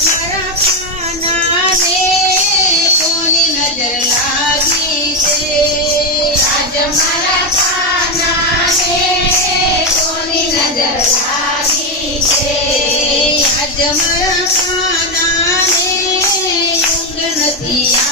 મારા પાના ને કોની નજર લાગી છે આજ મારા પાના ને કોની નજર લાગી છે આજ મારા પાના ને Yeah.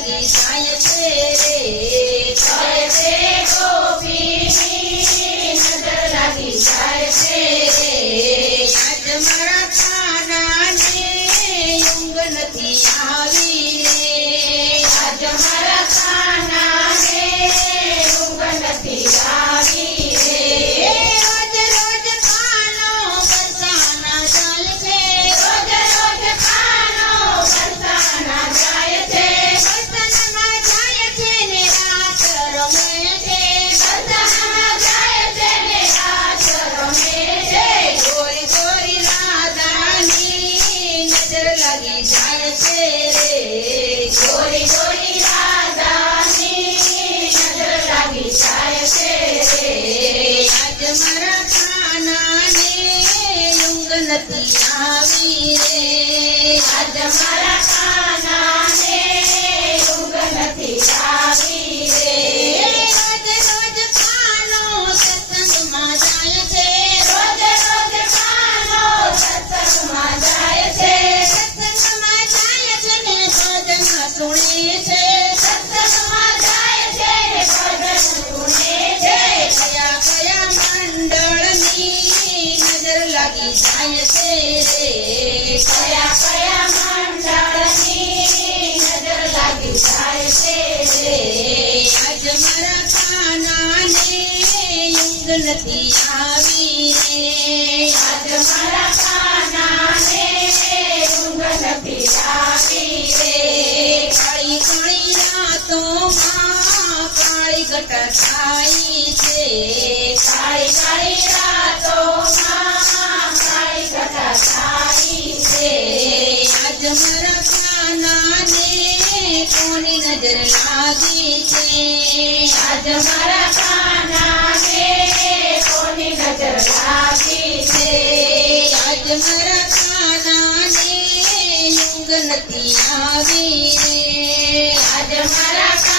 લાગી સાંજ રે આવી રે. આજ મારા નજર લાગી છે. આજ મારા કાનાને કોની નજર લાગી છે? આજ મારા આવી રે આજ મારા